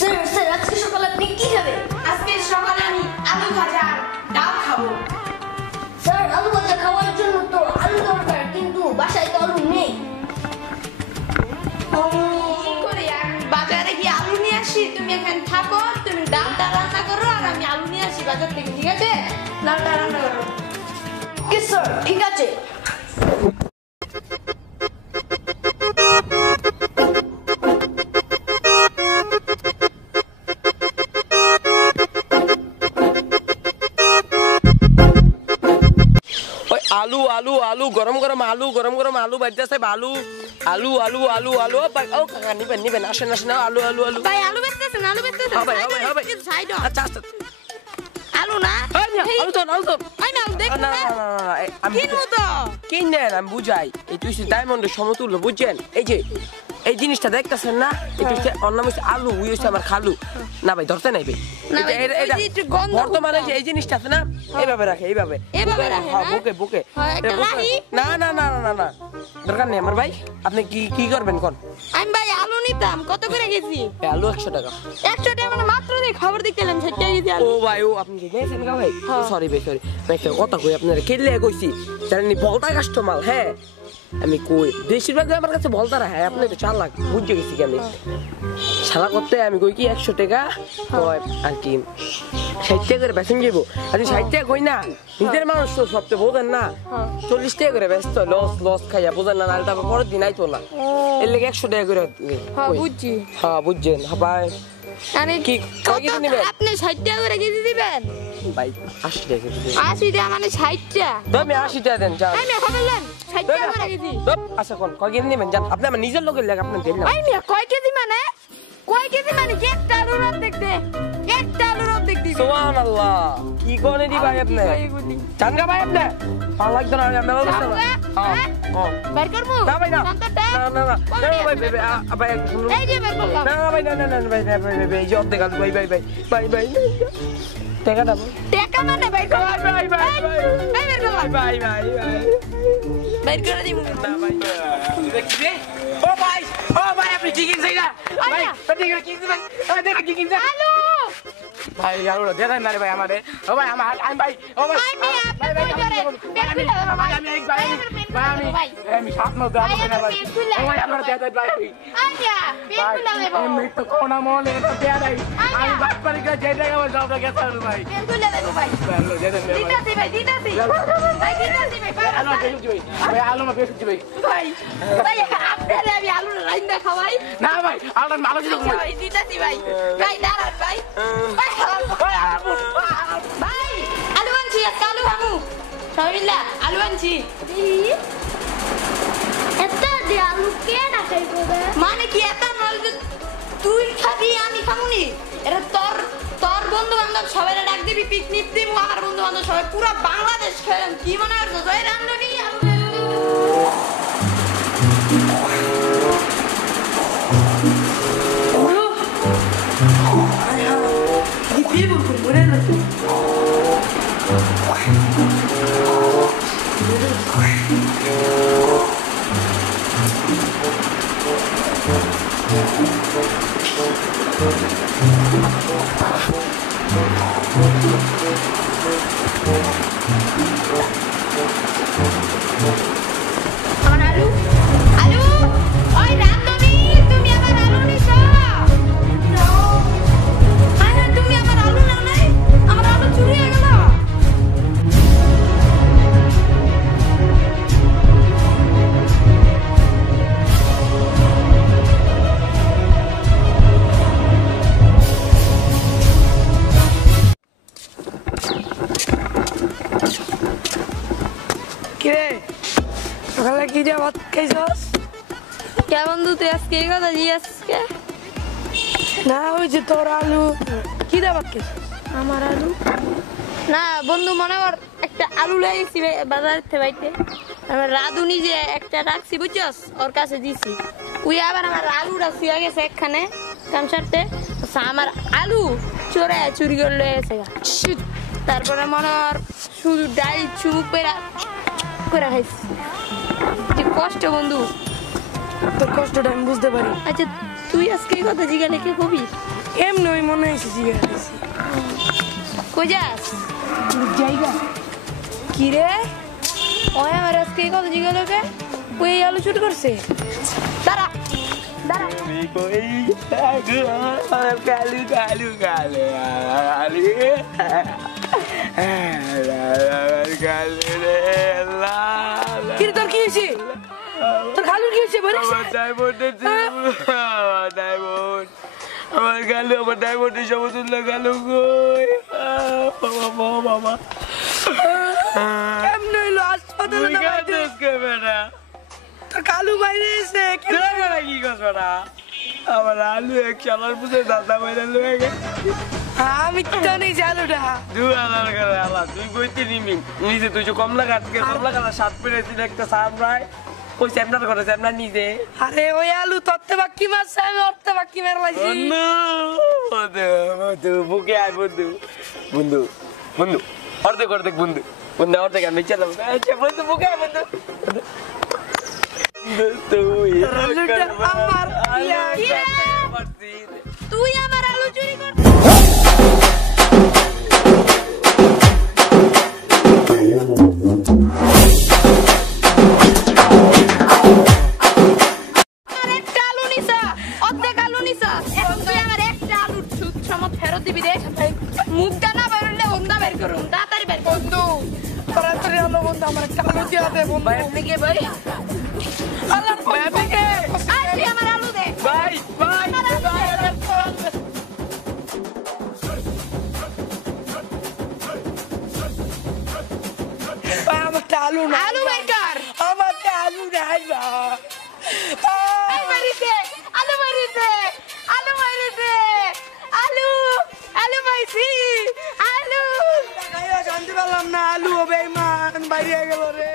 Sir আজকে সকালে আপনি কি খাবেন? আজকে সকালে আমি আলু ভাজা আর ডাল খাবো। স্যার আলু ভাজা খাওয়ার জন্য তো আলু দরকার, কিন্তু বাসায় তো আলু নেই। কি করে আমি বাজারে গিয়ে আলু নিয়ে আসি, তুমি এখানে থাকো, তুমি ডালটা রান্না করো আর আমি আলু নিয়ে আসি বাজার থেকে, ঠিক আছে? ডালটা রান্না করো। ওকে স্যার, ঠিক আছে। आलू आलू आलू गरम गरम आलू बाजते आलू आलू आलू आलू आलू ओ काका निबेन আসেন आलू आलू आलू ভাই আলু বেচতেছেন হ্যাঁ ভাই সাইড আচ্ছা আচ্ছা আলু না আলু তো আই না দেখ না আমি কিনবো তো কিনেন আমি বুঝাই এই তুই ডায়মন্ডের সমতুল্য বুঝছেন এই যে এই জিনিসটা দেখতেছেন না এটা হচ্ছে অন্য হচ্ছে আলু ওই হচ্ছে আমার খালু না ভাই ধরতে নাই ভাই এটা বর্তমানে যে এই জিনিসটা আছে না এইভাবে রাখে এইভাবে বুকে না না না না না দরকার নেই আমার ভাই আপনি কি করবেন কোন আমি ভাই আলু নিতাম কত করে কেজি আলু 100 টাকা 100 টাকা মানে মাত্র দিয়ে খবর দেখতে এলাম 60 টাকা কেজি আলু ও ভাই ও আপনি গেছেন গা ভাই সরি ভাই সরি আমি একটা কথা কই আপনারা কেলে কইছি জানেন বলতা কাস্টমার হ্যাঁ আমি কই বেশিরভাগ আমার কাছে বলতা রা হ্যাঁ আপনি তো 4 লাখ বুঝতে গেছি কি আমি শালা করতে আমি কই কি 100 টাকা কয় আর কি 60 টাকা করে বেচেন যাবো আপনি 60 টাকা কই না নিজের মানুষ তো সবচেয়ে বোঝেন না 40 টাকা করে বেচত লস খাইয়া বোঝেন না নালে তারপর পরের দিন আইতো না এর লেগে 100 টাকা করে হ্যাঁ বুঝছি হ্যাঁ বুঝছেন হ্যাঁ ভাই আরে কি কয় কেজি নেবেন আপনি 60 টাকা করে কেজি দিবেন ভাই 80 টাকা কেজি 80 টাকা মানে 60 টাকা তুমি 80 টাকা দেন যান আমি খবর দেন 60 টাকা করে কেজি আচ্ছা কোন কয় কেজি নেবেন জান আপনি আমার নিজের লোকের লাগে আপনি দেন না আমি কয় কেজি মানে একটা আলুর অর্ধেক দে একটা আলুর অর্ধেক দিবি সুবহানাল্লাহ কি কোনে দি ভাই আপনি চাঙ্গা ভাই আপনি ভালো লাগতো না আমি বলতে হ্যাঁ বের করমু না ভাই না না ভাই ভাই এই যে বের করলাম না ভাই না ভাই জব দেখা ভাই টাকা দাও টাকা মানে ভাই বের করলাম ভাই বের করে দিমু না ভাই দেখছি ও ভাই আপনি কি কিনছেন না ভাই আপনি কি কিনছেন ভাই দেখে কি কিনছেন আলু ভাই আলু দেন না ভাই আমারে ও ভাই আমি ভাই ও ভাই আমি সাত মাস দাম না ভাই ও ভাই আপনারা দেন ভাই আচ্ছা পেটুলা দেব আমি তো কোনা মনে এটা দেয়া নাই আমি বাদ পারি কা যে জায়গা বল সবটা গেছে ভাই পেটুলা দেব ভাই ভালো দেন ভাই দিতাছি ভাই আলু বেশি ভাই আলু মা বেশি ভাই ভাই আপনারে আমি আলু রাইন্দা খাওয়াই না ভাই আলু ভালো ছিল ভাই দিতাছি ভাই দাঁড়ান ভাই ভাই আলু আনছি আলু খামু সবিল্লা আলু আনছি এত দে আলু কে না খাইবো মানে কি এত নলে তুই খাবি আমি খামুনি এটা তোর বন্ধু বান্ধব সবাই ডাক দিবি পিকনিক দিমু আমার বন্ধু বান্ধব সবাই পুরো বাংলাদেশ খেলাম কি মনে করছো জয় রান্ধনি আমার আলু ওই রান্ধনি তুমি আমার আলু নিছো আরে তুমি আমার আলু নাও নাই আমার আলু চুরি হয়ে গেল কিরে সকালে কি দিয়ে ভাত খাইছস কে বন্ধু তুই আজকে এই কথা দিয়ে আজকে না ওই যে তোর আলু কি দিয়ে ভাত খাইছস আমার আলু না বন্ধু মনে কর একটা আলু লাগিয়েছি বাজার থেকে বাইতে আমার রাধুনি যে একটা রাখছি বুঝছস ওর কাছে দিছি ওই আবার আমার আলুটা শুয়ে গেছে একখানে কামসারতে আমার আলু চুরি করে লয়ে গেছে তারপরে মনে কর শুধু ডাল চুমুক করে খাইছি যে কষ্ট বন্ধু তোর কষ্টটা আমি বুঝতে পারি আচ্ছা তুই আজকে এই কথা জিজ্ঞাসা কে কবি এমনি ওই মনে হয়েছে জিজ্ঞাসা দিছি কই যাস জায়গা কি রে ওই আমার আজকে কত জিজ্ঞাসা কে ওই আলু শুট করছে দাঁড়া দাঁড়া কি রে, তোর কি হয়েছে তোর খালুর কি হয়েছে বলে আমার গালু আমার ডায়মন্ডের সমতুল্য গালু কই বাবা এমনি হইলো হাসপাতালে না তোর কালু বাইরে এসে কি করছ না আমার আলু এক চালার পুজো দাদা বাইরে লয়ে গেছে আমি তো নেই আলুটা তুই কইতে নিবি নিজে তুই যে কমলা কাটা শার্ট পেরেছিস একটা সামরাই ওই স্যামনার করে স্যামনা নিজে আরে ওই আলু তত্তে বাকি মাছ আমি অর্থে বাকি মেরলাইছি বন্ধু বুকে আয় বন্ধু বন্ধু বন্ধু অর্ধেক বন্ধু অর্ধেক আমি চালাম বন্ধু বুকে আয় বন্ধু তুই আমার তুই আমার আলু চুরি কর মুখটা না বেরোলে হন্দা বের করুন তাড়াতাড়ি বের করুন বন্ধু তাড়াতাড়ি আলো বন্ধু আমার একটা আলু দিয়ে দে বন্ধু ভাই আপনি কে ভাই আল্লাহ ভাই আপনি কে আসি আমার আলু দে ভাই ভাই ভাই আমার একটা আলু না আলু বের কর আমার একটা আলু নাই আলু মারিছে আলু মারিছে আলু মারিছে আলু আলু পাইছি আলু জানতে পারলাম না আলু হবে মা বাইরে গেল রে